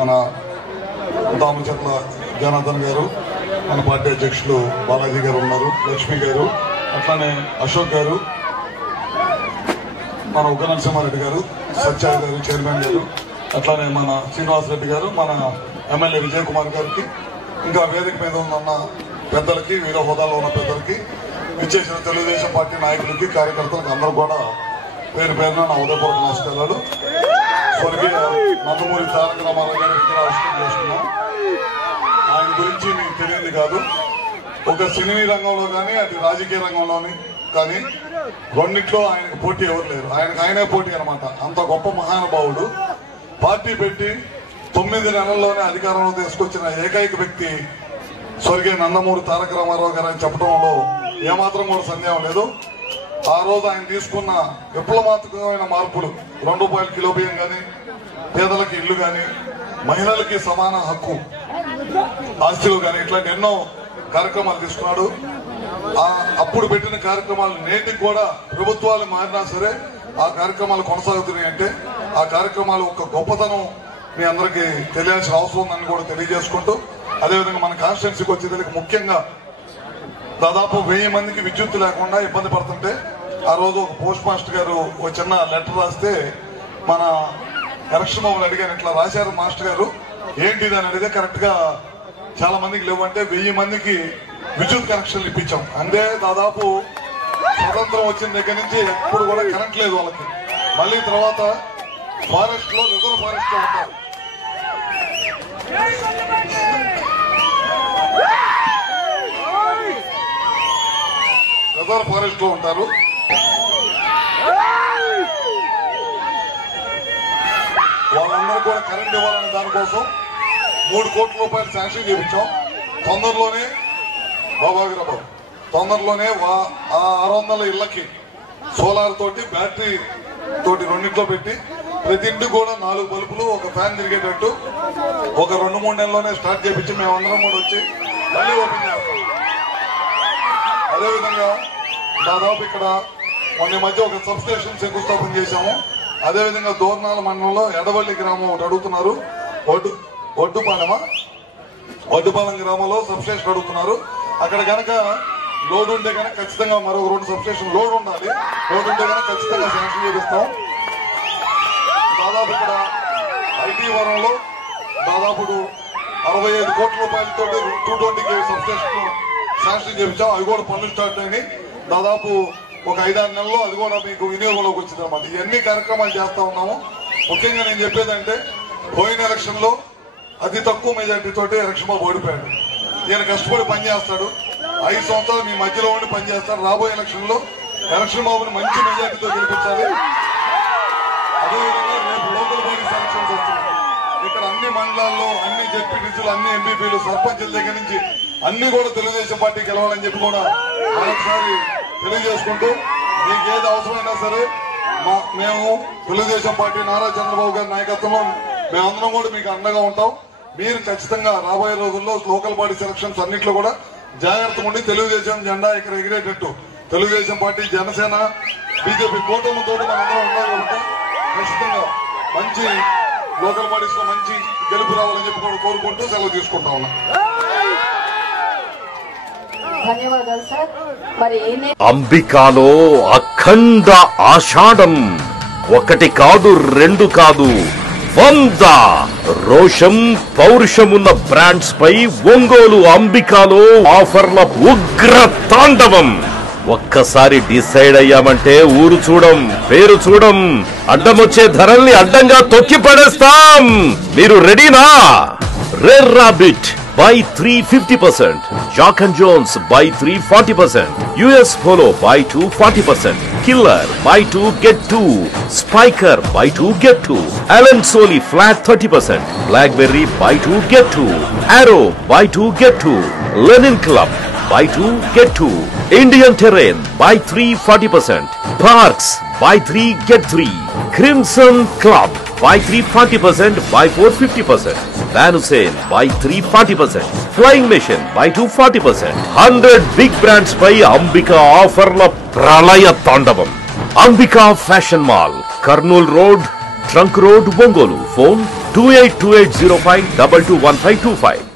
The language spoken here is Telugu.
మన దామచర్ల జనార్దన్ గారు, మన పార్టీ అధ్యక్షులు బాలాజీ గారు ఉన్నారు, లక్ష్మి గారు, అట్లానే అశోక్ గారు, మన ఉగ్ర నరసింహారెడ్డి గారు, సత్య గారు చైర్మన్ గారు, అట్లానే మన శ్రీనివాసరెడ్డి గారు, మన ఎమ్మెల్యే విజయ్ కుమార్ గారికి, ఇంకా వేదిక మీద ఉన్న పెద్దలకి, వీర హోదాలో ఉన్న పెద్దలకి, ఇచ్చేసిన తెలుగుదేశం పార్టీ నాయకులకి, కార్యకర్తలకు అందరూ కూడా పేరు పేరున నా ఉదయపూర్వక నమస్కారాలు. స్వర్గీయ నందమూరి తారక రామారావు గారి విగ్రహావిష్కరణ చేసుకున్నాం. ఆయన గురించి మీకు తెలియదు కాదు. ఒక సినీ రంగంలో కానీ అటు రాజకీయ రంగంలోని కానీ రెండిట్లో ఆయనకు పోటీ ఎవరు లేరు. ఆయనే పోటీ అనమాట. అంత గొప్ప మహానుభావుడు. పార్టీ పెట్టి 9 నెలల్లోనే అధికారంలో తీసుకొచ్చిన ఏకైక వ్యక్తి స్వర్గీయ నందమూరి తారక రామారావు గారు అని చెప్పడంలో ఏమాత్రం కూడా సందేహం లేదు. ఆ రోజు ఆయన తీసుకున్న విప్లవాత్మకమైన మార్పులు, ₹2 కిలో బియ్యం కానీ, పేదలకి ఇల్లు కానీ, మహిళలకి సమాన హక్కు, ఆస్తులు కానీ, ఇట్లాంటి ఎన్నో కార్యక్రమాలు తీసుకున్నాడు. అప్పుడు పెట్టిన కార్యక్రమాలు నేటికి కూడా ప్రభుత్వాలు మారినా సరే ఆ కార్యక్రమాలు కొనసాగుతున్నాయి. అంటే ఆ కార్యక్రమాలు ఒక గొప్పతనం మీ అందరికీ తెలియాల్సిన అవసరం ఉందని కూడా తెలియజేసుకుంటూ, అదేవిధంగా మన కాన్స్టిట్యున్సీకి వచ్చేదానికి ముఖ్యంగా దాదాపు 1000 మందికి విద్యుత్ లేకుండా ఇబ్బంది పడుతుంటే ఆ రోజు ఒక పోస్ట్ మాస్టర్ గారు ఒక చిన్న లెటర్ రాస్తే మన ఎలక్షన్ బాబుని అడిగాను, ఇట్లా రాశారు మాస్టర్ గారు, ఏంటిది అని అడిగితే కరెక్ట్ గా చాలా మందికి లేవంటే 1000 మందికి విద్యుత్ కనెక్షన్లు ఇప్పించాం. అంటే దాదాపు స్వతంత్రం వచ్చిన దగ్గర నుంచి ఎప్పుడు కూడా కరెంట్ లేదు వాళ్ళకి. మళ్ళీ తర్వాత ఫారెస్ట్ లో, రిజర్వ్ ఫారెస్ట్ లో ఉంటారు. రిజర్వ్ ఫారెస్ట్ లో ఉంటారు. వాళ్ళందరూ కూడా కరెంట్ ఇవ్వాలనే దానికోసం ₹3 కోట్ల శాంక్షన్ చేయించాం. తొందరలోనే బాబాగిరాబాబు తొందరలోనే 600 ఇళ్లకి సోలార్ తోటి, బ్యాటరీ తోటి రెండింటిలో పెట్టి ప్రతి ఇంటికి కూడా 4 బల్బులు, ఒక ఫ్యాన్ తిరిగేటట్టు ఒక 2-3 నెలల్లోనే స్టార్ట్ చేయించి మేమందరం కూడా వచ్చి మళ్ళీ ఓపెన్ చేస్తాం. అదేవిధంగా దాదాపు ఇక్కడ మొన్న మధ్య ఒక సబ్ స్టేషన్ శంకుస్థాపన చేశాము. అదేవిధంగా దోర్నాల మండలంలో ఎడవల్లి గ్రామం ఒకటి అడుగుతున్నారు. ఒడ్డుపాలెం గ్రామంలో సబ్ స్టేషన్ అడుగుతున్నారు. అక్కడ కనుక లోడ్ ఉంటే కనుక ఖచ్చితంగా మరో 2 సబ్ స్టేషన్ లోడ్ ఉండాలి. లోడ్ ఉంటే కనుక ఖచ్చితంగా శాంక్షన్ చేపిస్తాం. దాదాపు ఇక్కడ ఐటీ వరంలో దాదాపు ₹65 కోట్ల తోటి 220 kV సబ్ స్టేషన్ శాంక్షన్ చేపించాం. అవి కూడా పనులు స్టార్ట్ అయినాయి. దాదాపు ఒక 5-6 నెలల్లో అది కూడా మీకు వినియోగంలోకి వచ్చింది అనమాట. ఇవన్నీ కార్యక్రమాలు చేస్తా ఉన్నాము. ముఖ్యంగా నేను చెప్పేదంటే, పోయిన ఎలక్షన్ లో అతి తక్కువ మెజార్టీ తోటి ఎలక్షన్ బాబు ఓడిపోయాడు. ఈయన కష్టపడి పనిచేస్తాడు. 5 సంవత్సరాలు మీ మధ్యలో ఉండి పనిచేస్తాడు. రాబోయే ఎలక్షన్ లో ఎలక్షన్ బాబుని మంచి మెజార్టీతో గెలిపించాలి. అదేవిధంగా రేపు లోకల్ బాడీ సెలక్షన్స్ వస్తున్నాయి. ఇక్కడ అన్ని మండలాల్లో అన్ని జెడ్పీటీసీలు, అన్ని ఎంపీపీలు, సర్పంచుల దగ్గర నుంచి అన్ని కూడా తెలుగుదేశం పార్టీ గెలవాలని చెప్పి కూడా మరొకసారి తెలియజేసుకుంటూ, మీకు ఏది అవసరమైనా సరే మేము తెలుగుదేశం పార్టీ నారా చంద్రబాబు గారి నాయకత్వంలో మేమందరం కూడా మీకు అండగా ఉంటాం. మీరు ఖచ్చితంగా రాబోయే రోజుల్లో లోకల్ బాడీ సెలక్షన్స్ అన్నింటిలో కూడా జాగ్రత్తగా ఉండి తెలుగుదేశం జెండా ఇక్కడ ఎగిరేటట్టు తెలుగుదేశం పార్టీ, జనసేన, బీజేపీ కూటమితో మనందరం ఉండాలి. కాబట్టి ఖచ్చితంగా మంచి లోకల్ బాడీస్ లో మంచి గెలుపు రావాలని చెప్పి కూడా కోరుకుంటూ సెలవు తీసుకుంటా ఉన్నా. ధన్యవాదాలు సార్. మరి అంబికాలో అఖండ ఆషాఢం 1 కాదు 2 కాదు 100 రోషం పౌరుషమున్న బ్రాండ్స్ పై ఒంగోలు అంబికాలో ఆఫర్ల ఉగ్ర తాండవం. ఒక్కసారి డిసైడ్ అయ్యామంటే ఊరు చూడం, పేరు చూడం, అడ్డమొచ్చే ధరల్ని అడ్డంగా తొక్కి పడేస్తాం. మీరు రెడీనా? Rare rabbit buy 3 50%, Jock and Jones buy 3 40%, US Polo buy 2 40%, Killer buy 2 get 2, Spiker buy 2 get 2, Allen Solly flat 30%, Blackberry buy 2 get 2, Arrow buy 2 get 2, Lenin Club buy 2 get 2, Indian Terrain buy 3 40%, Parks buy 3 get 3, Crimson Club buy 3 40%, buy 4 50%, Van Hussein buy 3 40%, Flying Machine buy 2 40%, 100 big brands by Ambika offerla pralaya tandavam. Ambika Fashion Mall, Karnool Road, trunk road, Ongole. Phone 282805221525.